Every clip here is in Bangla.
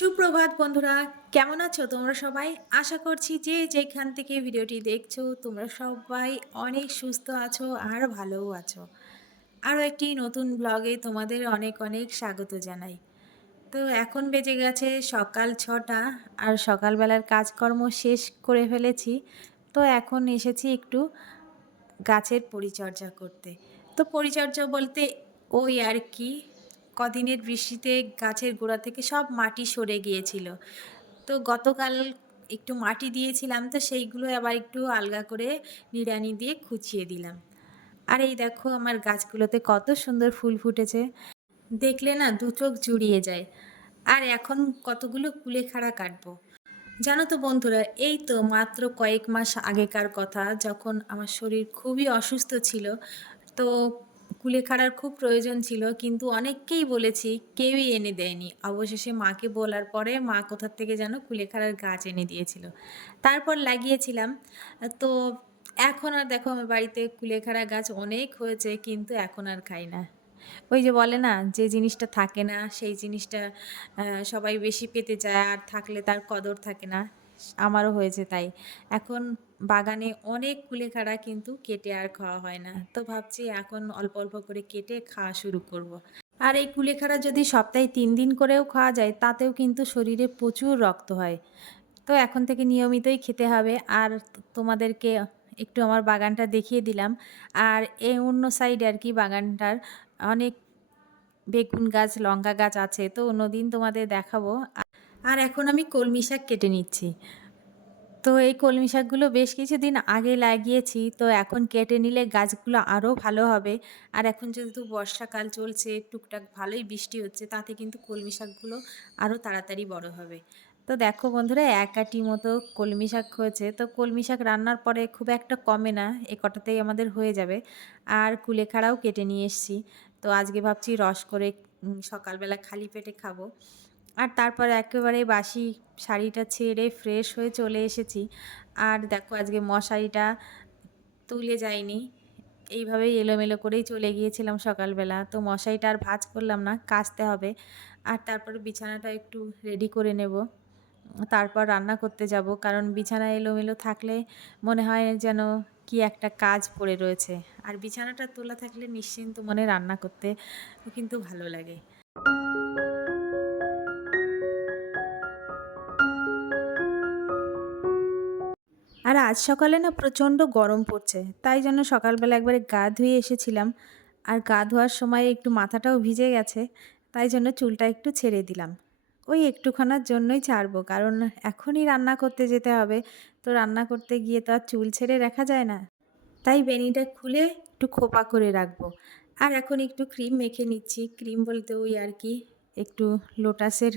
সুপ্রভাত বন্ধুরা, কেমন আছো তোমরা সবাই? আশা করছি যে যেখান থেকে ভিডিওটি দেখছ, তোমরা সবাই অনেক সুস্থ আছো আর ভালোও আছো। আরও একটি নতুন ব্লগে তোমাদের অনেক অনেক স্বাগত জানাই। তো এখন বেজে গেছে সকাল ছটা আর সকালবেলার কাজকর্ম শেষ করে ফেলেছি। তো এখন এসেছি একটু গাছের পরিচর্যা করতে। তো পরিচর্যা বলতে ওই আর কি কদিনের বৃষ্টিতে গাছের গোড়া থেকে সব মাটি সরে গিয়েছিল। তো গতকাল একটু মাটি দিয়েছিলাম, তো সেইগুলো আবার একটু আলগা করে নিড়ানি দিয়ে খুঁচিয়ে দিলাম। আর এই দেখো আমার গাছগুলোতে কত সুন্দর ফুল ফুটেছে। দেখলে না দু চোখ জুড়িয়ে যায়। আর এখন কতগুলো কুলেখাড়া কাটবো। জানো তো বন্ধুরা, এই তো মাত্র কয়েক মাস আগেকার কথা, যখন আমার শরীর খুবই অসুস্থ ছিল, তো কুলেখাড়ার খুব প্রয়োজন ছিল, কিন্তু অনেককেই বলেছি কেউই এনে দেয়নি। অবশেষে মাকে বলার পরে মা কোথার থেকে যেন কুলেখাড়ার গাছ এনে দিয়েছিল। তারপর লাগিয়েছিলাম। তো এখন আর দেখো আমার বাড়িতে কুলেখাড়া গাছ অনেক হয়েছে, কিন্তু এখন আর খাই না। ওই যে বলে না, যে জিনিসটা থাকে না, সেই জিনিসটা সবাই বেশি পেতে চায়, আর থাকলে তার কদর থাকে না। আমারও হয়েছে তাই। এখন বাগানে অনেক কুলেখাড়া কিন্তু কেটে আর খাওয়া হয় না। তো ভাবছি এখন অল্প অল্প করে কেটে খাওয়া শুরু করব। আর এই কুলেখাড়া যদি সপ্তাহে তিন দিন করেও খাওয়া যায়, তাতেও কিন্তু শরীরে প্রচুর রক্ত হয়। তো এখন থেকে নিয়মিতই খেতে হবে। আর তোমাদেরকে একটু আমার বাগানটা দেখিয়ে দিলাম। আর এই অন্য সাইডে আর কি বাগানটার অনেক বেগুন গাছ, লঙ্কা গাছ আছে। তো অন্যদিন তোমাদের দেখাবো। আর এখন আমি কলমি শাক কেটে নিচ্ছি। তো এই কলমি শাকগুলো বেশ কিছুদিন আগে লাগিয়েছি। তো এখন কেটে নিলে গাছগুলো আরও ভালো হবে। আর এখন যেহেতু বর্ষাকাল চলছে, টুকটাক ভালোই বৃষ্টি হচ্ছে, তাতে কিন্তু কলমি শাকগুলো আরও তাড়াতাড়ি বড় হবে। তো দেখো বন্ধুরা, এক আটি মতো কলমি শাক হয়েছে। তো কলমি শাক রান্নার পরে খুব একটা কমে না, এ কটাতেই আমাদের হয়ে যাবে। আর কুলেখাড়াও কেটে নিয়ে এসেছি। তো আজকে ভাবছি রস করে সকালবেলা খালি পেটে খাব। আর তারপর একেবারে বাসি শাড়িটা ছেড়ে ফ্রেশ হয়ে চলে এসেছি। আর দেখো আজকে মশারিটা তুলে যায়নি এইভাবেই এলোমেলো করেই চলে গিয়েছিলাম সকালবেলা। তো মশারিটা আর ভাঁজ করলাম না, কাচতে হবে। আর তারপর বিছানাটা একটু রেডি করে নেব। তারপর রান্না করতে যাব, কারণ বিছানা এলোমেলো থাকলে মনে হয় যেন কি একটা কাজ পড়ে রয়েছে। আর বিছানাটা তোলা থাকলে নিশ্চিন্ত মনে রান্না করতে কিন্তু ভালো লাগে। আর আজ সকালে না প্রচণ্ড গরম পড়ছে, তাই জন্য সকালবেলা একবারে গা ধুয়ে এসেছিলাম। আর গা ধোয়ার সময় একটু মাথাটাও ভিজে গেছে, তাই জন্য চুলটা একটু ছেড়ে দিলাম। ওই একটুখানার জন্যই ছাড়বো, কারণ এখনই রান্না করতে যেতে হবে, তো রান্না করতে গিয়ে তো আর চুল ছেড়ে রাখা যায় না। তাই বেনিটা খুলে একটু খোপা করে রাখব। আর এখন একটু ক্রিম মেখে নিচ্ছি, ক্রিম বলতে ওই আর কি, একটু লোটাসের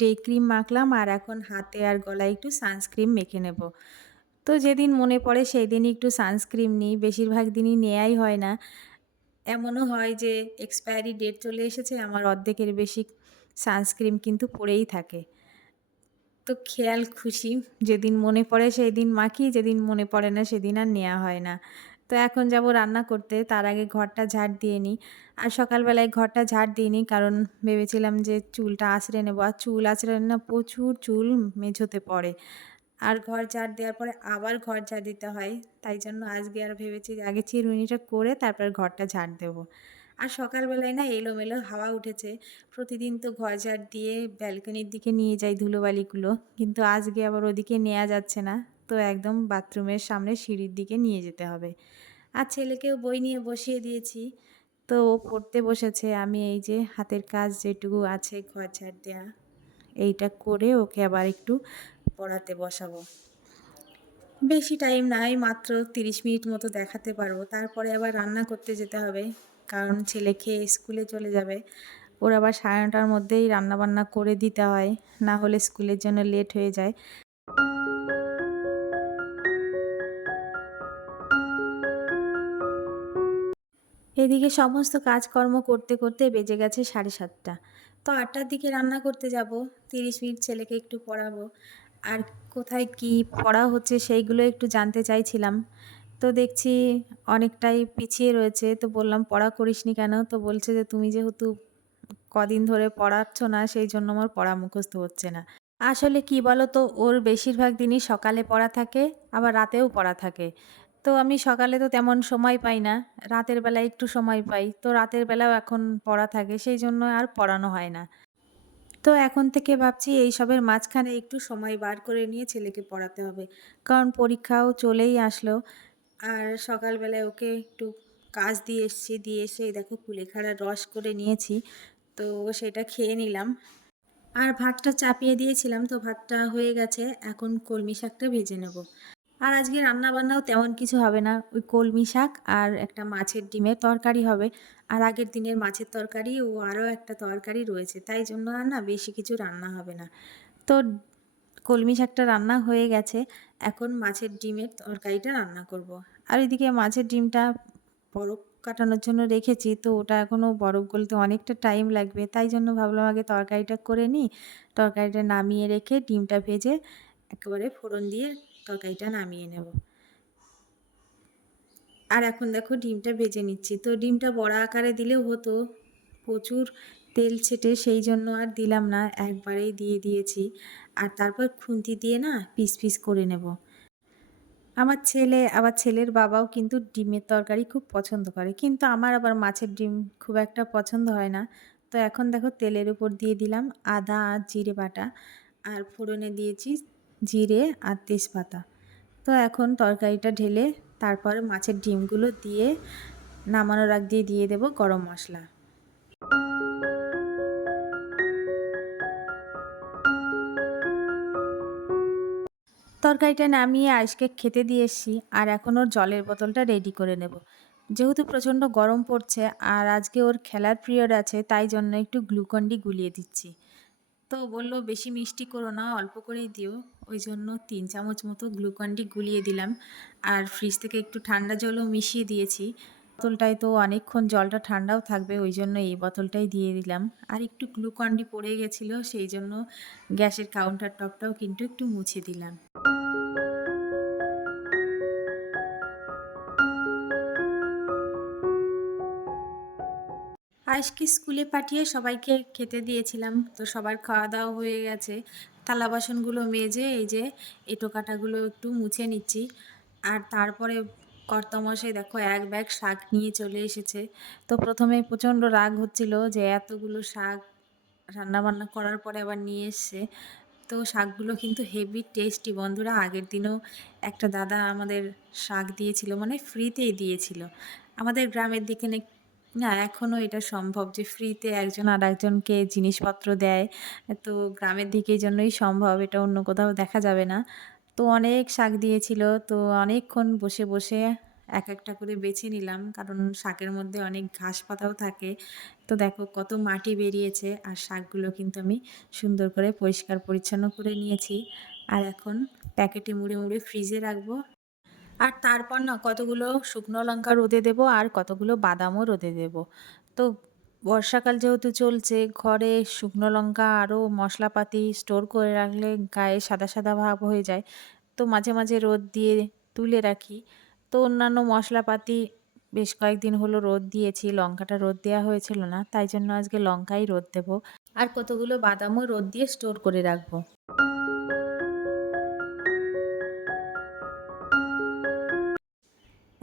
ডে ক্রিম মাখলাম, আর এখন হাতে আর গলায় একটু সানস্ক্রিম মেখে নেব। তো যেদিন মনে পড়ে সেই দিনই একটু সানস্ক্রিন নিই। বেশিরভাগ দিনই নেয়াই হয় না। এমনও হয় যে এক্সপায়ারি ডেট চলে এসেছে, আমার অর্ধেকের বেশি সানস্ক্রিন কিন্তু পড়েই থাকে। তো খেয়াল খুশি, যেদিন মনে পড়ে সেই দিন মাখি, যেদিন মনে পড়ে না সেদিন আর নেওয়া হয় না। তো এখন যাব রান্না করতে, তার আগে ঘরটা ঝাড় দিয়ে নিই। আর সকালবেলায় ঘরটা ঝাড় দিই নি কারণ ভেবেছিলাম যে চুলটা আঁচড়ে নেব। আর চুল আঁচড়ে না প্রচুর চুল মেঝোতে পড়ে। আর ঘর ঝাড় দেওয়ার পরে আবার ঘর ঝাড় দিতে হয়। তাই জন্য আজকে আর ভেবেছি আগে চিরুনিটা করে তারপর ঘরটা ঝাড় দেবো। আর সকালবেলায় না এলোমেলো হাওয়া উঠেছে। প্রতিদিন তো ঘর ঝাড় দিয়ে ব্যালকনির দিকে নিয়ে যাই ধুলোবালিগুলো। কিন্তু আজকে আবার ওদিকে নেওয়া যাচ্ছে না। তো একদম বাথরুমের সামনে সিঁড়ির দিকে নিয়ে যেতে হবে। আর ছেলেকেও বই নিয়ে বসিয়ে দিয়েছি। তো ও পড়তে বসেছে। আমি এই যে হাতের কাজ যেটুকু আছে ঘর ঝাড় দেওয়া এইটা করে ওকে আবার একটু পড়াতে বসাবো। বেশি টাইম নাই, মাত্র তিরিশ মিনিট মতো দেখাতে পারব। তারপরে আবার রান্না করতে যেতে হবে, কারণ ছেলে খেয়ে স্কুলে চলে যাবে। ওর আবার সাড়ে নটার মধ্যেই রান্না বান্না করে দিতে হয়, না হলে স্কুলের জন্য লেট হয়ে যায়। এদিকে সমস্ত কাজকর্ম করতে করতে বেজে গেছে সাড়ে সাতটা। তো আটটার দিকে রান্না করতে যাব, তিরিশ মিনিট ছেলেকে একটু পড়াবো। আর কোথায় কি পড়া হচ্ছে সেইগুলো একটু জানতে চাইছিলাম। তো দেখছি অনেকটাই পিছিয়ে রয়েছে। তো বললাম, পড়া করিসনি কেন? তো বলছে যে, তুমি যেহেতু কদিন ধরে পড়াচ্ছ না সেই জন্য আমার পড়া মুখস্থ হচ্ছে না। আসলে কি বলো তো ওর বেশিরভাগ দিনই সকালে পড়া থাকে, আবার রাতেও পড়া থাকে। তো আমি সকালে তো তেমন সময় পাই না, রাতের বেলা একটু সময় পাই। তো রাতের বেলাও এখন পড়া থাকে সেই জন্য আর পড়ানো হয় না। তো এখন থেকে ভাবছি এইসবের মাঝখানে একটু সময় বার করে নিয়ে ছেলেকে পড়াতে হবে। কারণ পরীক্ষাও চলেই আসলো। আর সকালবেলায় ওকে একটু কাজ দিয়ে এসছি, দিয়ে এসে দেখো কুলেখাড়া রস করে নিয়েছি। তো সেটা খেয়ে নিলাম। আর ভাতটা চাপিয়ে দিয়েছিলাম, তো ভাতটা হয়ে গেছে। এখন কলমি শাকটা ভেজে নেব। আর আজকে রান্না বান্নাও তেমন কিছু হবে না। ওই কলমি শাক আর একটা মাছের ডিমের তরকারি হবে। আর আগের দিনের মাছের তরকারি ও আরও একটা তরকারি রয়েছে। তাই জন্য আর না বেশি কিছু রান্না হবে না। তো কলমি শাকটা রান্না হয়ে গেছে। এখন মাছের ডিমের তরকারিটা রান্না করব। আর এদিকে মাছের ডিমটা বরফ কাটানোর জন্য রেখেছি। তো ওটা এখনও বরফ গলতে অনেকটা টাইম লাগবে। তাই জন্য ভাবলাম আগে তরকারিটা করে নিই। তরকারিটা নামিয়ে রেখে ডিমটা ভেজে একেবারে ফোড়ন দিয়ে তরকারিটা নামিয়ে নেব। আর এখন দেখো ডিমটা ভেজে নিচ্ছি। তো ডিমটা বড় আকারে দিলেও হতো, প্রচুর তেল ছেটে সেই জন্য আর দিলাম না, একবারেই দিয়ে দিয়েছি। আর তারপর খুন্তি দিয়ে না পিস পিস করে নেব। আমার ছেলে আবার ছেলের বাবাও কিন্তু ডিমের তরকারি খুব পছন্দ করে। কিন্তু আমার আবার মাছের ডিম খুব একটা পছন্দ হয় না। তো এখন দেখো তেলের উপর দিয়ে দিলাম আদা আর জিরে বাটা। আর ফোড়নে দিয়েছি জিরে আর তেজপাতা। তো এখন তরকারিটা ঢেলে তারপর মাছের ডিমগুলো দিয়ে নামানোর আগ দিয়ে দিয়ে দেবো গরম মশলা। তরকারিটা নামিয়ে আজকে খেতে দিয়ে এসছি আর এখন ওর জলের বোতলটা রেডি করে নেব। যেহেতু প্রচণ্ড গরম পড়ছে আর আজকে ওর খেলার পিরিয়ড আছে, তাই জন্য একটু গ্লুকন্ডি গুলিয়ে দিচ্ছি। তো বলল, বেশি মিষ্টি করো না, অল্প করেই দিও। ওই জন্য তিন চামচ মতো গ্লুকন্ডি গুলিয়ে দিলাম। আর ফ্রিজ থেকে একটু ঠান্ডা জলও মিশিয়ে দিয়েছি। বোতলটায় তো অনেকক্ষণ জলটা ঠান্ডাও থাকবে ওই জন্য এই বোতলটাই দিয়ে দিলাম। আর একটু গ্লুকন্ডি পড়ে গেছিল সেই জন্য গ্যাসের কাউন্টার টপটাও কিন্তু একটু মুছে দিলাম। আজকে স্কুলে পাঠিয়ে সবাইকে খেতে দিয়েছিলাম, তো সবার খাওয়া দাওয়া হয়ে গেছে। থালা বাসনগুলো মেজে এই যে এটো কাটাগুলো একটু মুছে নিচ্ছি। আর তারপরে কর্তমশাই দেখো এক ব্যাগ শাক নিয়ে চলে এসেছে। তো প্রথমে প্রচণ্ড রাগ হচ্ছিল যে এতগুলো শাক রান্নাবান্না করার পরে আবার নিয়ে এসছে। তো শাকগুলো কিন্তু হেভি টেস্টি বন্ধুরা, আগের দিনও একটা দাদা আমাদের শাক দিয়েছিল মানে ফ্রিতেই দিয়েছিল। আমাদের গ্রামের দিকে না এখনও এটা সম্ভব যে ফ্রিতে একজন আর একজনকে জিনিসপত্র দেয়, তো গ্রামের দিকে এই জন্যই সম্ভব, এটা অন্য কোথাও দেখা যাবে না। তো অনেক শাক দিয়েছিল, তো অনেকক্ষণ বসে বসে এক একটা করে বেছে নিলাম, কারণ শাকের মধ্যে অনেক ঘাস পাতাও থাকে। তো দেখো কত মাটি বেরিয়েছে, আর শাকগুলো কিন্তু আমি সুন্দর করে পরিষ্কার পরিচ্ছন্ন করে নিয়েছি। আর এখন প্যাকেটে মুড়ে মুড়ে ফ্রিজে রাখব। আর তারপর না কতগুলো শুকনো লঙ্কা রোদে দেবো আর কতগুলো বাদামও রোদে দেব। তো বর্ষাকাল যেহেতু চলছে, ঘরে শুকনো লঙ্কা আরও মশলাপাতি স্টোর করে রাখলে গায়ে সাদা সাদা ভাব হয়ে যায়। তো মাঝে মাঝে রোদ দিয়ে তুলে রাখি। তো অন্যান্য মশলাপাতি বেশ কয়েকদিন হলো রোদ দিয়েছি, লঙ্কাটা রোদ দেওয়া হয়েছিল না, তাই জন্য আজকে লঙ্কাই রোদ দেবো। আর কতগুলো বাদামও রোদ দিয়ে স্টোর করে রাখব।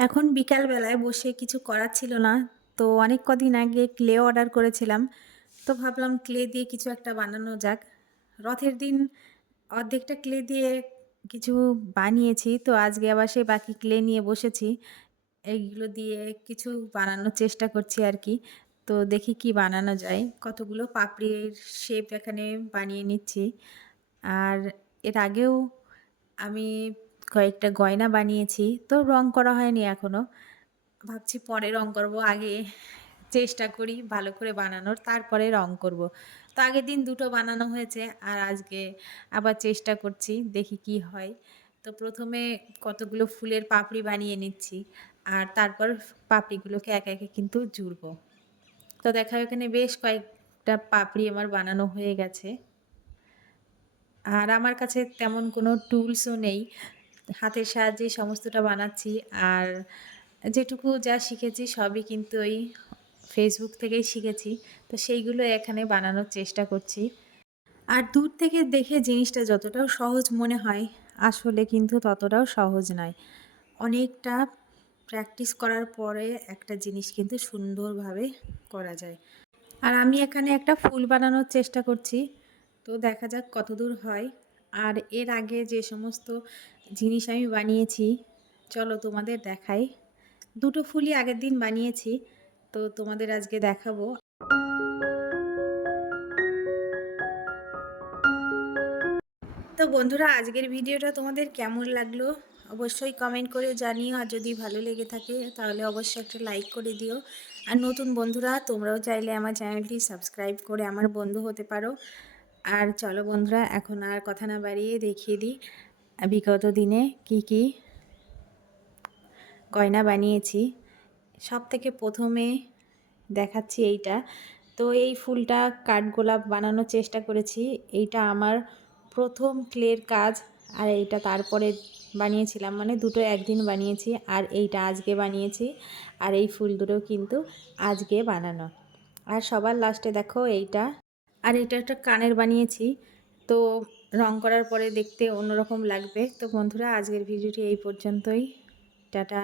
এখন বিকালবেলায় বসে কিছু করার ছিল না, তো অনেক কদিন আগে ক্লে অর্ডার করেছিলাম। তো ভাবলাম ক্লে দিয়ে কিছু একটা বানানো যাক। রথের দিন অর্ধেকটা ক্লে দিয়ে কিছু বানিয়েছি, তো আজকে আবার সেই বাকি ক্লে নিয়ে বসেছি। এইগুলো দিয়ে কিছু বানানোর চেষ্টা করছি আর কি। তো দেখি কি বানানো যায়। কতগুলো পাপড়ির শেপ এখানে বানিয়ে নিচ্ছি। আর এর আগেও আমি কয়েকটা গয়না বানিয়েছি। তো রং করা হয়নি এখনও ভাবছি পরে রং করব, আগে চেষ্টা করি ভালো করে বানানোর, তারপরে রং করব। তো আগের দিন দুটো বানানো হয়েছে আর আজকে আবার চেষ্টা করছি, দেখি কি হয়। তো প্রথমে কতগুলো ফুলের পাপড়ি বানিয়ে নিচ্ছি আর তারপর পাপড়িগুলোকে একে একে কিন্তু জুড়ব। তো দেখা এখানে বেশ কয়েকটা পাপড়ি আমার বানানো হয়ে গেছে। আর আমার কাছে তেমন কোনো টুলসও নেই। হাতের সাহায্যে সমস্তটা বানাচ্ছি। আর যেটুকু যা শিখেছি সবই কিন্তু ওই ফেসবুক থেকেই শিখেছি। তো সেইগুলো এখানে বানানোর চেষ্টা করছি। আর দূর থেকে দেখে জিনিসটা যতটাও সহজ মনে হয়, আসলে কিন্তু ততটাও সহজ নয়। অনেকটা প্র্যাকটিস করার পরে একটা জিনিস কিন্তু সুন্দরভাবে করা যায়। আর আমি এখানে একটা ফুল বানানোর চেষ্টা করছি। তো দেখা যাক কতদূর হয়। আর এর আগে যে সমস্ত জিনিস আমি বানিয়েছি, চলো তোমাদের দেখাই। দুটো ফুলই আগের দিন বানিয়েছি, তো তোমাদের আজকে দেখাবো। তো বন্ধুরা, আজকের ভিডিওটা তোমাদের কেমন লাগল? অবশ্যই কমেন্ট করে জানিও, আর যদি ভালো লেগে থাকে, তাহলে অবশ্যই একটা লাইক করে দিও। আর নতুন বন্ধুরা, তোমরাও চাইলে আমার চ্যানেলটি সাবস্ক্রাইব করে আমার বন্ধু হতে পারো। আর চলো বন্ধুরা, এখন আর কথা না বাড়িয়ে দেখিয়ে দিই, বিগত দিনে কি কি গয়না বানিয়েছি। সব থেকে প্রথমে দেখাচ্ছি এইটা। তো এই ফুলটা কাঠগোলাপ বানানোর চেষ্টা করেছি। এইটা আমার প্রথম ক্লের কাজ আর এইটা তারপরে বানিয়েছিলাম মানে দুটো একদিন বানিয়েছি আর এইটা আজকে বানিয়েছি আর এই ফুল দুটো কিন্তু আজকে বানানো। আর সবার লাস্টে দেখো এইটা। আর এটা একটা কানের বানিয়েছি। তো রং করার পরে দেখতে অন্যরকম লাগবে। তো বন্ধুরা, আজকের ভিডিওটি এই পর্যন্তই। টাটা।